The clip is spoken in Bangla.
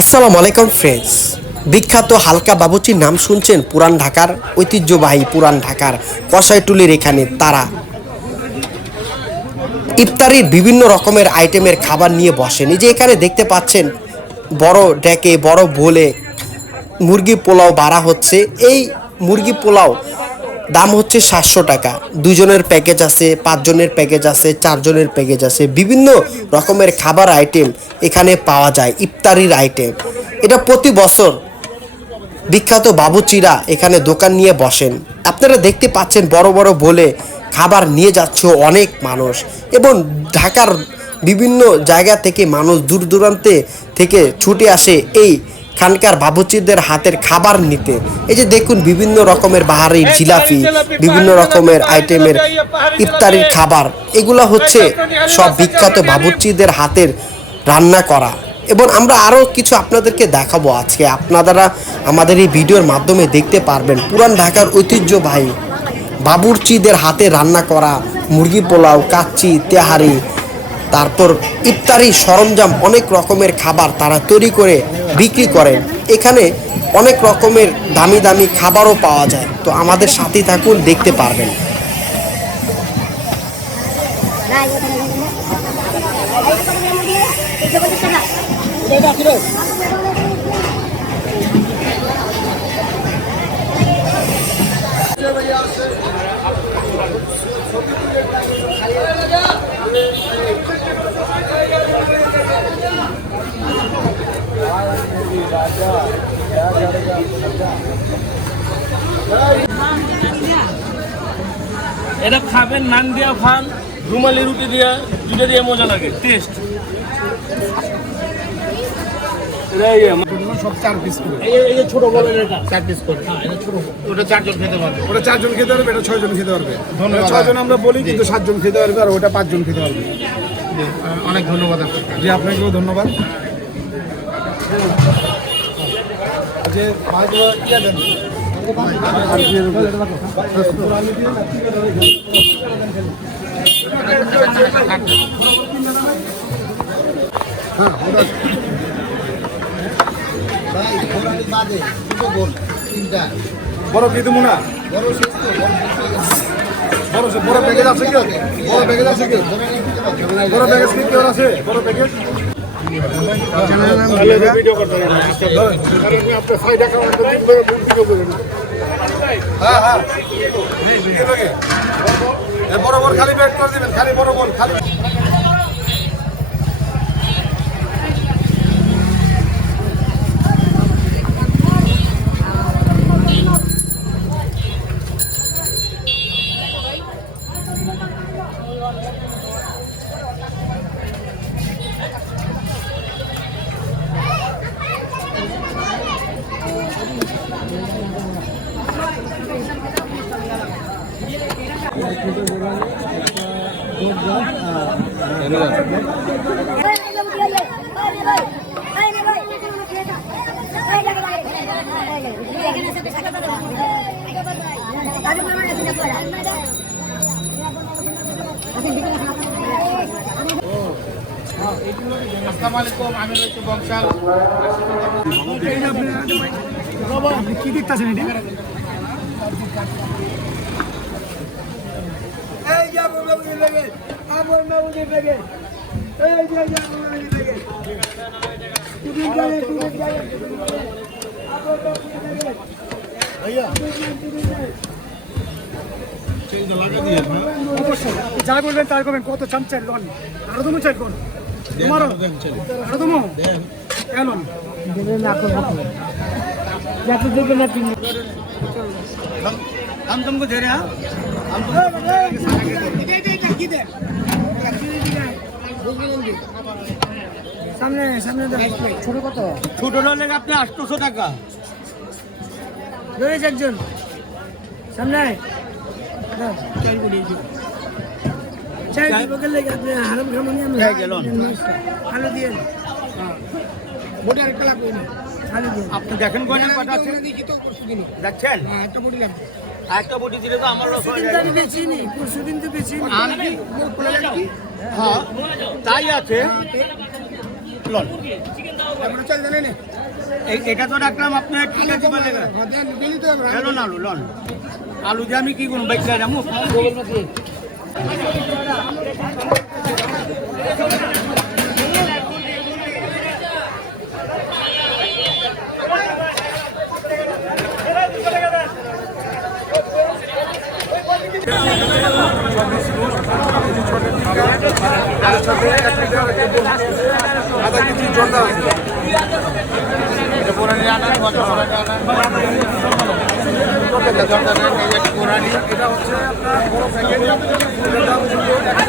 আসসালামু আলাইকুম ফ্রেন্ডস। বিখ্যাত হালকা বাবুচির নাম শুনছেন? পুরান ঢাকার ঐতিহ্যবাহী পুরান ঢাকার কসাইটুলির এখানে তারা ইফতারির বিভিন্ন রকমের আইটেমের খাবার নিয়ে বসেন। এই যে এখানে দেখতে পাচ্ছেন বড় ডেকে বড় বোলে মুরগি পোলাও বাড়া হচ্ছে। এই মুরগি পোলাও দাম হচ্ছে 700 টাকা। দুজনের প্যাকেজ আছে, 5 জনের প্যাকেজ আছে, 4 জনের প্যাকেজ আছে। বিভিন্ন রকমের খাবার আইটেম এখানে পাওয়া যায়, ইফতারির আইটেম। এটা প্রতি বছর বিখ্যাত বাবুচিরা এখানে দোকান নিয়ে বসেন। আপনারা দেখতে পাচ্ছেন বড় বড় বলে খাবার নিয়ে যাচ্ছে অনেক মানুষ, এবং ঢাকার বিভিন্ন জায়গা থেকে মানুষ দূর দূরান্তে থেকে ছুটে আসে এই খানকার বাবুচিদের হাতের খাবার নিতে। এই যে দেখুন বিভিন্ন রকমের বাহারি জিলাপি, বিভিন্ন রকমের আইটেমের ইফতারির খাবার, এগুলো হচ্ছে সব বিখ্যাত বাবুচিদের হাতের রান্না করা। এবং আমরা আরও কিছু আপনাদেরকে দেখাবো আজকে। আপনারা আমাদের এই ভিডিওর মাধ্যমে দেখতে পারবেন পুরান ঢাকার ঐতিহ্যবাহী বাবুর্চিদের হাতে রান্না করা মুরগি পোলাও, কাচ্চি, তেহারি, তারপর ইফতারি সরঞ্জাম, অনেক রকমের খাবার তারা তৈরি করে বিক্রি করেন। এখানে অনেক রকমের দামি দামি খাবারও পাওয়া যায়। তো আমাদের সাথে থাকুন, দেখতে পারবেন। এটা খাবেন, নান দিয়ে খান, রুমালি রুটি দিয়ে, দুটো দিয়ে মজা লাগে, টেস্ট। সব 4 পিস করে। এই যে ছোট বলেন, এটা 4 পিস করে। হ্যাঁ, এটা ছোট। ওটা 4 জন খেতে পারবে। ওটা 4 জন খেতে পারবে, এটা 6 জন খেতে পারবে। ধন্যবাদ। 6 জন আমরা বলি, কিন্তু 7 জন খেতে পারবে, আর ওটা 5 জন খেতে পারবে। অনেক ধন্যবাদ আপনাকে। জি, আপনাকেও ধন্যবাদ। যে ভাইগুলো ইয়া দেন। হ্যাঁ, বড় কি তুমি না? বড় প্যাকেজ আছে কি? বড় প্যাকেজ আছে কি? বড় প্যাকেজ কি কেউ আছে? বড় প্যাকেজ ভিডিও করতে হবে। আপনার ফায়দা খাওয়ার ভিডিও করবেন। হ্যাঁ হ্যাঁ, বড় বড় খালি প্যাক করে দিবেন, খালি বড় বড় খালি। আসসালামু আলাইকুম, আমি হচ্ছে বংশাল। আপনি কি দেখতেছেন? এটি যা বলবেন তাই করবেন। কত চাম চাল লোন? আরো তুমি চাল কোন তোমারও আরো তুমি এলন দেবেন না কোন আপনি যত দেবেন না তুমি हम तुमको दे रहे हैं। हम सामने सामने ছোট কত? ছোট হলে আপনি 800 টাকা। ধরে একজন সামনে চাই বগল লাগে আপনি হারাম খামনি আমরা গেলন ভালো দিয়েন। বডি আর কালা কই না খালি দিন। আপনি দেখেন কোন কত আছে দেখছেন? হ্যাঁ, একটা বডি লাগবে। একটা বডি দিলে তো আমার লস হয়ে দিন যায়। আমি বেচি নি, পরশু দিন তো বেচি নি। আমি হ্যাঁ তাই আছে। লন এটা তো রাখলাম আপনার ঠিক আছে বলে এলো না আলু লন আলু দিয়ে আমি কি করুন বাইক যাবো আধা কেজি জর্দা আছে এটা হচ্ছে আপনার বড় প্যাকেট এটার দাম ছিল 100 টাকা।